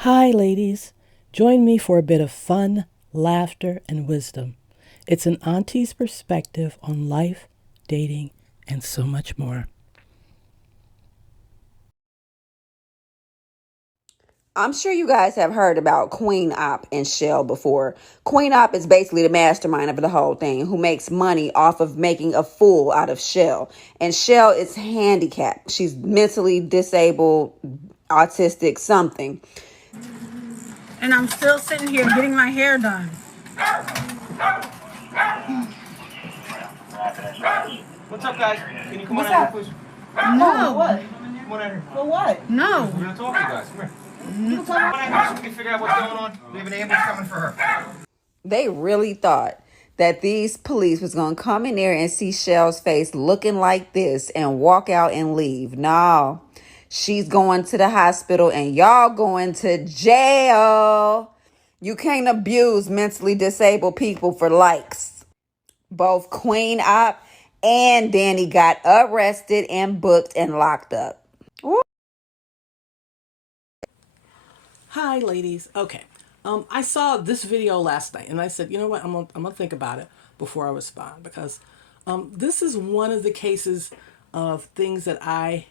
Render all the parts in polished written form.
Hi, ladies. Join me for a bit of fun, laughter, and wisdom. It's an auntie's perspective on life, dating, and so much more. I'm sure you guys have heard about Queen Op and Shell before. Queen Op is basically the mastermind of the whole thing who makes money off of making a fool out of Shell. And Shell is handicapped. She's mentally disabled, autistic, something. And I'm still sitting here getting my hair done. What's up, guys? Can you come What's on out up? here, please? No. What? Come on out here. For what? No. We're gonna talk to you guys. Come here. Come on out here so we can figure out what's going on. We have an ambulance coming for her. They really thought that these police was going to come in there and see Shell's face looking like this and walk out and leave. No, she's going to the hospital and y'all going to jail. You can't abuse mentally disabled people for likes. Both Queen Op and Danny got arrested and booked and locked up. Ooh. Hi, ladies. Okay. I saw this video last night and I said, you know what? I'm gonna think about it before I respond because this is one of the cases of things that I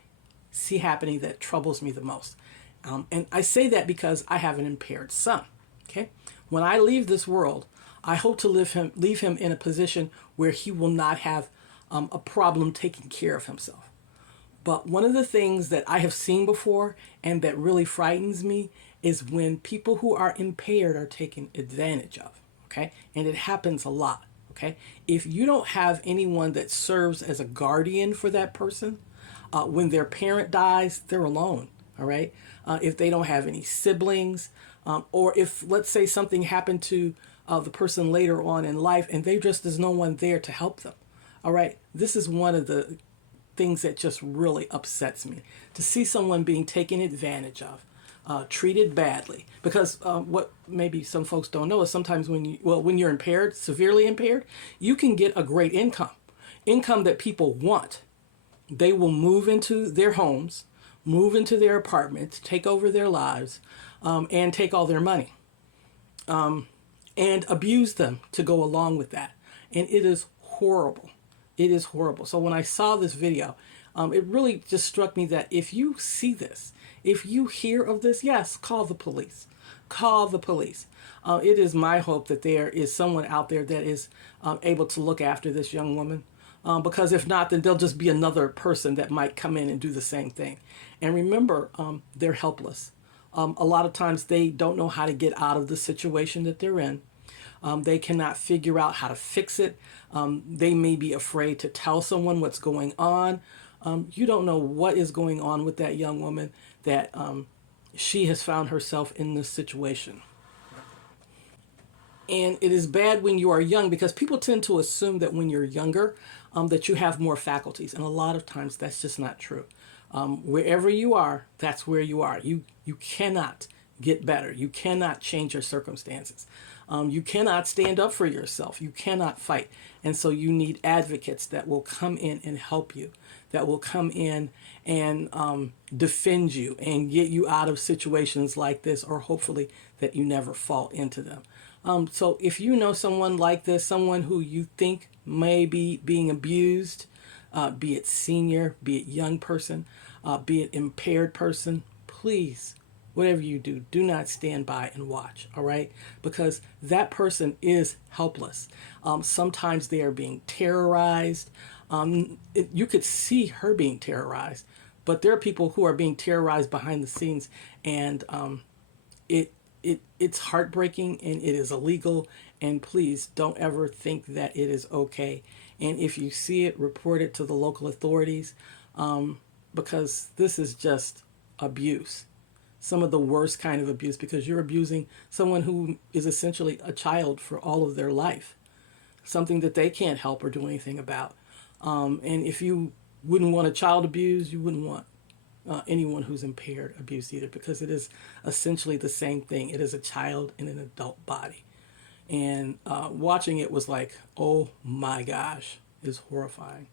see happening that troubles me the most. And I say that because I have an impaired son. Okay. When I leave this world, I hope to leave him in a position where he will not have a problem taking care of himself. But one of the things that I have seen before and that really frightens me is when people who are impaired are taken advantage of. Okay. And it happens a lot. Okay. If you don't have anyone that serves as a guardian for that person, when their parent dies, they're alone. All right. If they don't have any siblings, or if, let's say, something happened to the person later on in life and there just is no one there to help them. All right. This is one of the things that just really upsets me to see someone being taken advantage of, treated badly. Because what maybe some folks don't know is sometimes when you're impaired, severely impaired, you can get a great income that people want. They will move into their homes, move into their apartments, take over their lives, and take all their money and abuse them to go along with that. And it is horrible. It is horrible. So when I saw this video, it really just struck me that if you see this, if you hear of this, yes, call the police. Call the police. It is my hope that there is someone out there that is able to look after this young woman. Because if not, then there'll just be another person that might come in and do the same thing. And remember, they're helpless. A lot of times they don't know how to get out of the situation that they're in. They cannot figure out how to fix it. They may be afraid to tell someone what's going on. You don't know what is going on with that young woman that she has found herself in this situation. And it is bad when you are young because people tend to assume that when you're younger, that you have more faculties. And a lot of times that's just not true. Wherever you are, that's where you are. You cannot get better. You cannot change your circumstances. You cannot stand up for yourself. You cannot fight. And so you need advocates that will come in and help you, that will come in and defend you and get you out of situations like this, or hopefully that you never fall into them. So if you know someone like this, someone who you think may be being abused, be it senior, be it young person, be it impaired person, please, whatever you do, do not stand by and watch, all right? Because that person is helpless. Sometimes they are being terrorized. You could see her being terrorized, but there are people who are being terrorized behind the scenes, and it it's heartbreaking and it is illegal. And please don't ever think that it is okay. And if you see it, report it to the local authorities, because this is just abuse, some of the worst kind of abuse, because you're abusing someone who is essentially a child for all of their life, something that they can't help or do anything about. And if you wouldn't want a child abused, you wouldn't want anyone who's impaired abused either, because it is essentially the same thing. It is a child in an adult body. And watching it was like, oh my gosh, is horrifying.